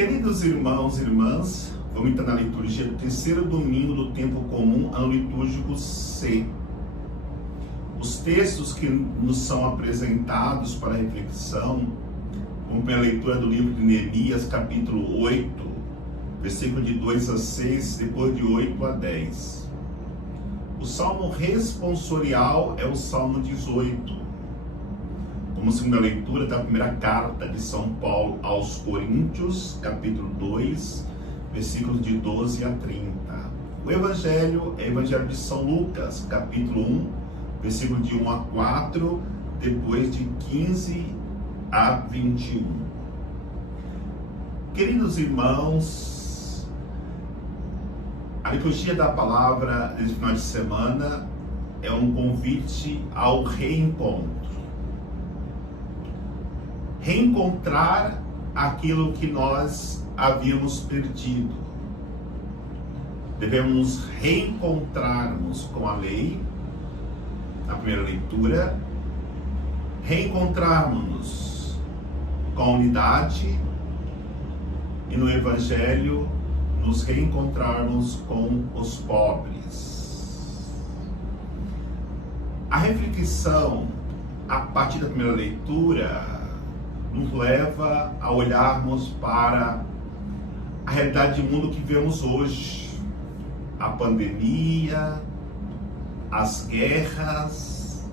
Queridos irmãos e irmãs, vamos entrar na liturgia do terceiro domingo do tempo comum, ano litúrgico C. Os textos que nos são apresentados para reflexão, como pela leitura do livro de Neemias, capítulo 8, versículo de 2 a 6, depois de 8 a 10. O salmo responsorial é o salmo 18. Como segunda leitura da primeira carta de São Paulo aos Coríntios, capítulo 2, versículos de 12 a 30. O evangelho é o evangelho de São Lucas, capítulo 1, versículo de 1 a 4, depois de 15 a 21. Queridos irmãos, a liturgia da palavra desse final de semana é um convite ao reencontro. Reencontrar aquilo que nós havíamos perdido. Devemos reencontrarmos com a lei, na primeira leitura, reencontrarmos com a unidade e no Evangelho nos reencontrarmos com os pobres. A reflexão a partir da primeira leitura nos leva a olharmos para a realidade do mundo que vivemos hoje. A pandemia, as guerras,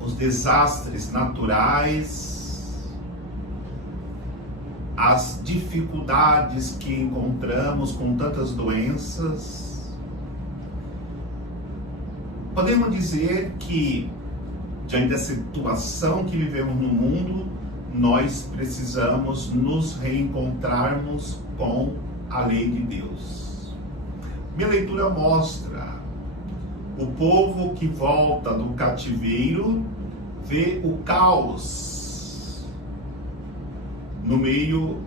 os desastres naturais, as dificuldades que encontramos com tantas doenças. Podemos dizer que, diante da situação que vivemos no mundo, nós precisamos nos reencontrarmos com a lei de Deus. Minha leitura mostra o povo que volta do cativeiro, vê o caos no meio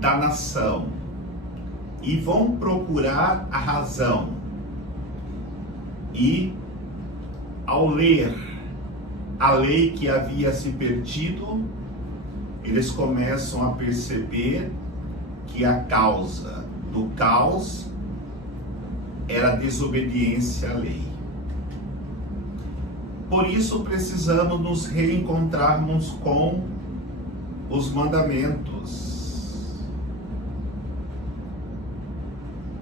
da nação e vão procurar a razão. E ao ler a lei que havia se perdido, eles começam a perceber que a causa do caos era a desobediência à lei. Por isso precisamos nos reencontrarmos com os mandamentos.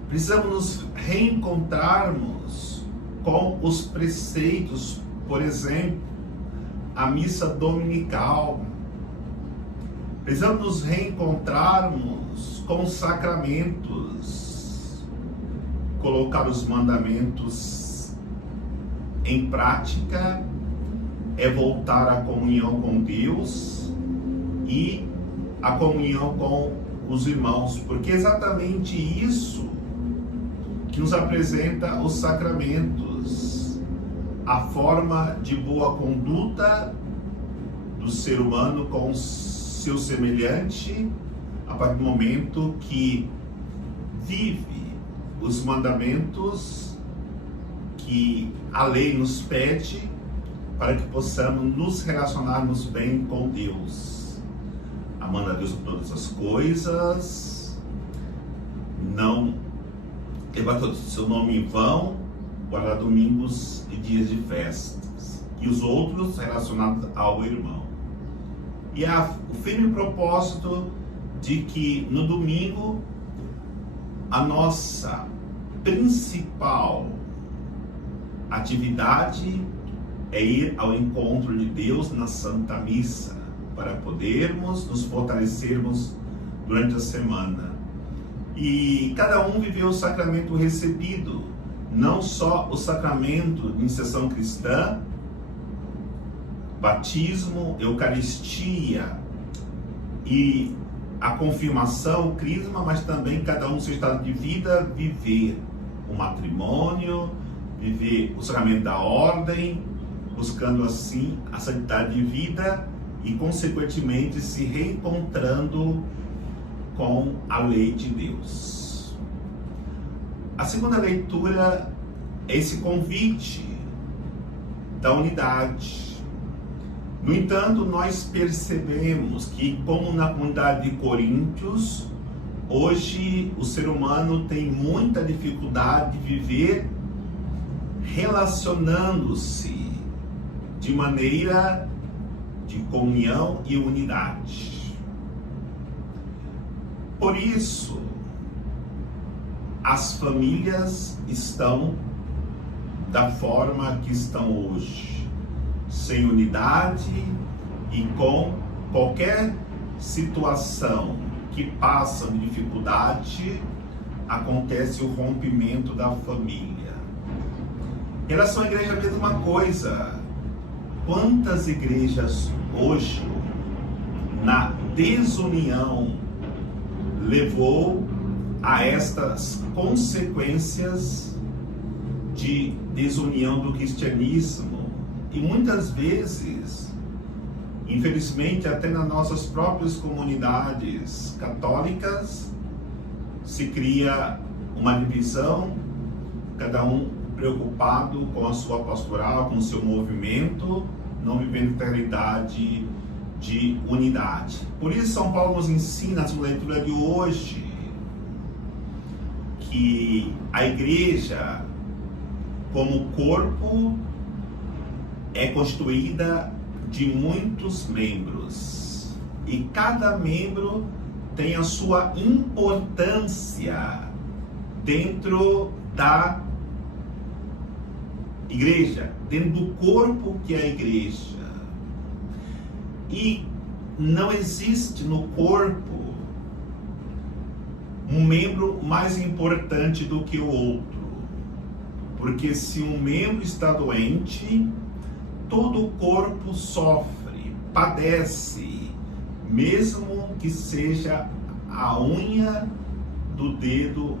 Precisamos nos reencontrarmos com os preceitos, por exemplo, a missa dominical. Precisamos nos reencontrarmos com os sacramentos, colocar os mandamentos em prática, é voltar à comunhão com Deus e à comunhão com os irmãos, porque é exatamente isso que nos apresenta os sacramentos, a forma de boa conduta do ser humano com seu semelhante, a partir do momento que vive os mandamentos que a lei nos pede para que possamos nos relacionarmos bem com Deus. Amando a Deus por todas as coisas, não levar todo o seu nome em vão, guardar domingos e dias de festas, e os outros relacionados ao irmão. E o firme propósito de que no domingo a nossa principal atividade é ir ao encontro de Deus na Santa Missa, para podermos nos fortalecermos durante a semana. E cada um viveu o sacramento recebido, não só o sacramento de iniciação cristã, batismo, eucaristia e a confirmação, o crisma, mas também cada um no seu estado de vida, viver o matrimônio, viver o sacramento da ordem, buscando assim a santidade de vida e consequentemente se reencontrando com a lei de Deus. A segunda leitura é esse convite da unidade. No entanto, nós percebemos que, como na comunidade de Coríntios, hoje o ser humano tem muita dificuldade de viver relacionando-se de maneira de comunhão e unidade. Por isso, as famílias estão da forma que estão hoje, sem unidade e com qualquer situação que passa de dificuldade, acontece o rompimento da família. Em relação à igreja, a mesma coisa. Quantas igrejas hoje, na desunião, levou a estas consequências de desunião do cristianismo? E muitas vezes, infelizmente, até nas nossas próprias comunidades católicas, se cria uma divisão, cada um preocupado com a sua pastoral, com o seu movimento, não vivendo a realidade de unidade. Por isso, São Paulo nos ensina, na sua leitura de hoje, que a igreja, como corpo, é constituída de muitos membros, e cada membro tem a sua importância dentro da igreja, dentro do corpo que é a igreja. E não existe no corpo um membro mais importante do que o outro, porque se um membro está doente, todo o corpo sofre, padece, mesmo que seja a unha do dedo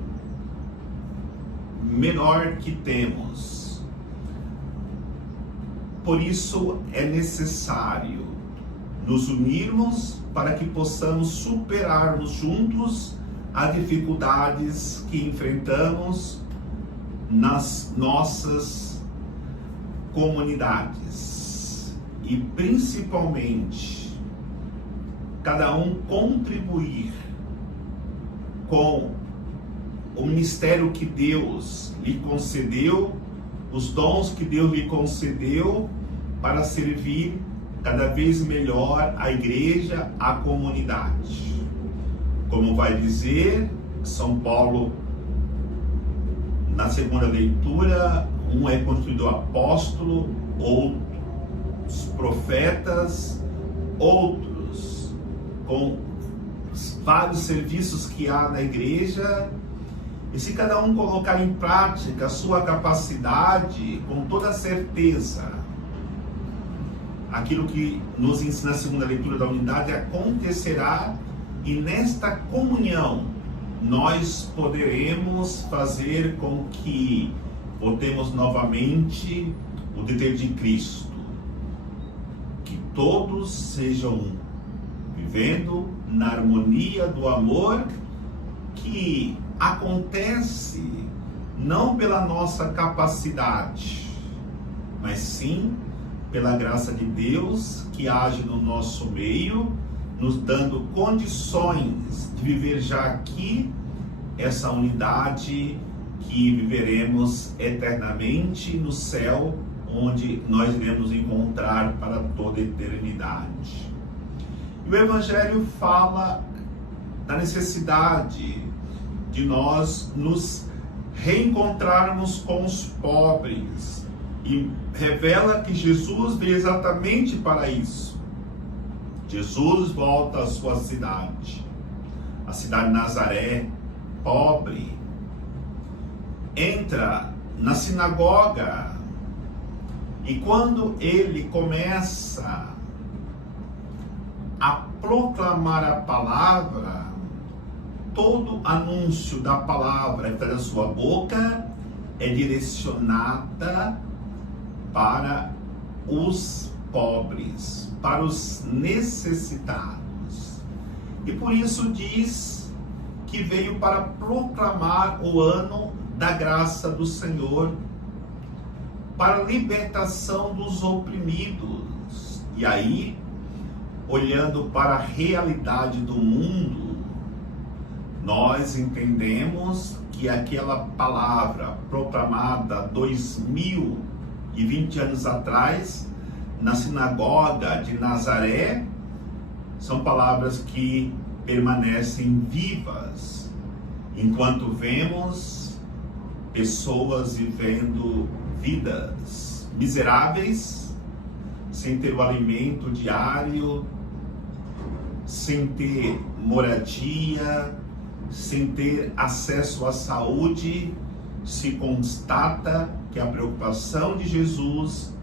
menor que temos. Por isso é necessário nos unirmos para que possamos superarmos juntos as dificuldades que enfrentamos nas nossas comunidades, e principalmente cada um contribuir com o ministério que Deus lhe concedeu, os dons que Deus lhe concedeu, para servir cada vez melhor a igreja, a comunidade. Como vai dizer São Paulo na segunda leitura, um é constituído apóstolo, outros profetas, outros com vários serviços que há na igreja. E se cada um colocar em prática a sua capacidade, com toda certeza, aquilo que nos ensina a segunda leitura da unidade acontecerá, e nesta comunhão nós poderemos fazer com que voltemos novamente o dever de Cristo, que todos sejam um, vivendo na harmonia do amor que acontece não pela nossa capacidade, mas sim pela graça de Deus que age no nosso meio, nos dando condições de viver já aqui essa unidade que viveremos eternamente no céu, onde nós iremos encontrar para toda a eternidade. E o Evangelho fala da necessidade de nós nos reencontrarmos com os pobres, e revela que Jesus veio exatamente para isso. Jesus volta à sua cidade, a cidade de Nazaré, pobre, entra na sinagoga, e quando ele começa a proclamar a palavra, todo anúncio da palavra que está na sua boca é direcionada para os pobres, para os necessitados. E por isso diz que veio para proclamar o ano da graça do Senhor, para a libertação dos oprimidos E aí, olhando para a realidade do mundo, nós entendemos que aquela palavra proclamada 2020 anos atrás, na sinagoga de Nazaré, são palavras que permanecem vivas, enquanto vemos pessoas vivendo vidas miseráveis, sem ter o alimento diário, sem ter moradia, sem ter acesso à saúde. Se constata que a preocupação de Jesus,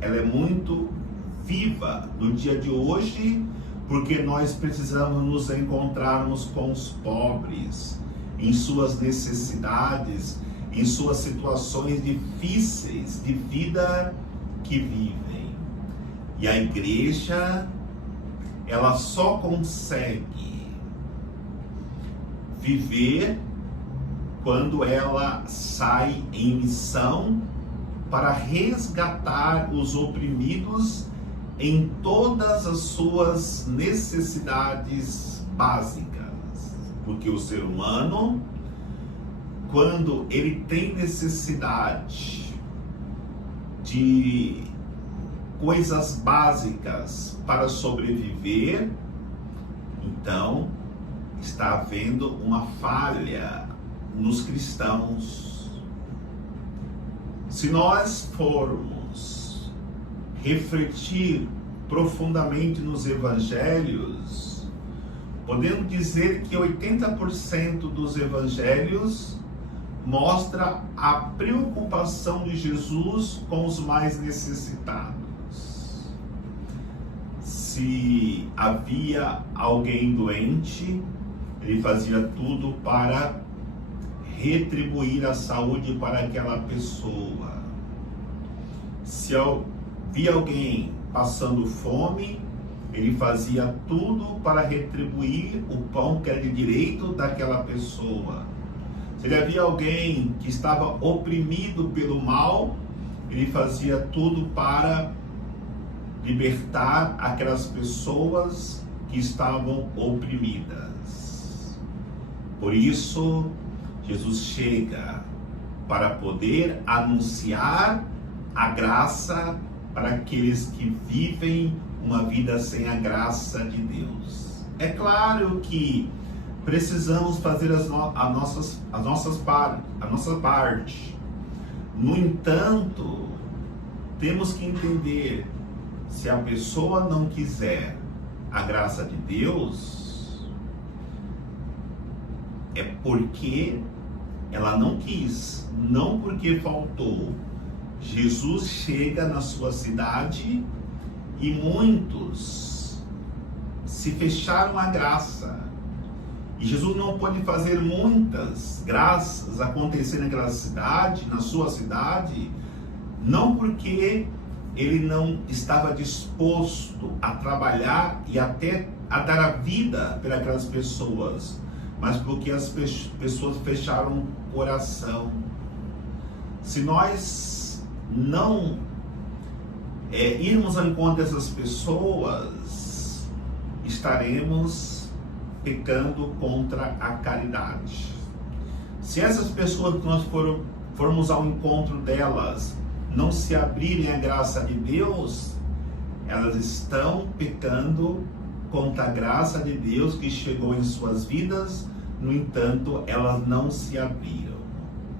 ela é muito viva no dia de hoje, porque nós precisamos nos encontrarmos com os pobres, em suas necessidades, em suas situações difíceis de vida que vivem. E a igreja, ela só consegue viver quando ela sai em missão para resgatar os oprimidos em todas as suas necessidades básicas. Porque o ser humano, quando ele tem necessidade de coisas básicas para sobreviver, então está havendo uma falha nos cristãos. Se nós formos refletir profundamente nos evangelhos, podemos dizer que 80% dos evangelhos mostra a preocupação de Jesus com os mais necessitados. Se havia alguém doente, ele fazia tudo para retribuir a saúde para aquela pessoa. Se havia alguém passando fome, ele fazia tudo para retribuir o pão que era de direito daquela pessoa. Se havia alguém que estava oprimido pelo mal, ele fazia tudo para libertar aquelas pessoas que estavam oprimidas. Por isso, Jesus chega para poder anunciar a graça para aqueles que vivem uma vida sem a graça de Deus. É claro que precisamos fazer a nossa parte. No entanto, temos que entender, se a pessoa não quiser a graça de Deus, é porque ela não quis, não porque faltou. Jesus chega na sua cidade e muitos se fecharam à graça. E Jesus não pôde fazer muitas graças acontecer naquela cidade, na sua cidade, não porque ele não estava disposto a trabalhar e até a dar a vida para aquelas pessoas, mas porque as pessoas fecharam o coração. Se nós não irmos ao encontro dessas pessoas, estaremos pecando contra a caridade. Se essas pessoas que nós formos ao encontro delas não se abrirem à graça de Deus, elas estão pecando contra a graça de Deus que chegou em suas vidas. No entanto, elas não se abriram.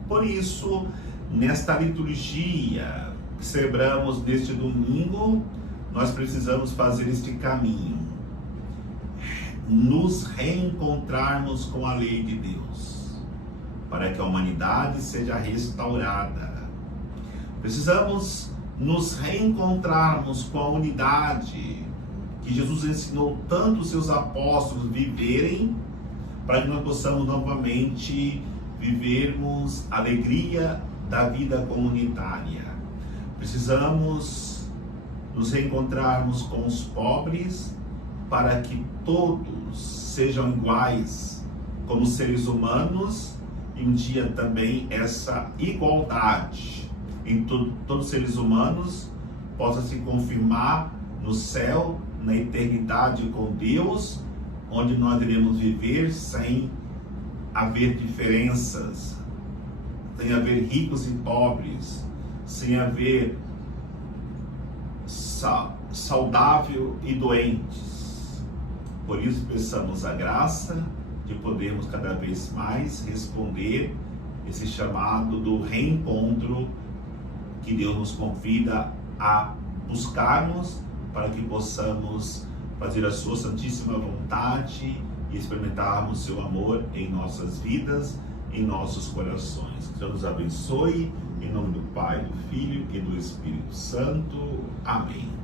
Por isso, nesta liturgia que celebramos neste domingo, nós precisamos fazer este caminho, nos reencontrarmos com a lei de Deus, para que a humanidade seja restaurada. Precisamos nos reencontrarmos com a unidade que Jesus ensinou tanto os seus apóstolos viverem, para que nós possamos novamente vivermos a alegria da vida comunitária. Precisamos nos reencontrarmos com os pobres, para que todos sejam iguais como seres humanos, e um dia também essa igualdade em todos os seres humanos possa se confirmar no céu, na eternidade com Deus, onde nós iremos viver sem haver diferenças, sem haver ricos e pobres, sem haver saudável e doentes. Por isso peçamos a graça de podermos cada vez mais responder esse chamado do reencontro que Deus nos convida a buscarmos, para que possamos fazer a sua santíssima vontade e experimentarmos seu amor em nossas vidas, em nossos corações. Que Deus nos abençoe, em nome do Pai, do Filho e do Espírito Santo. Amém.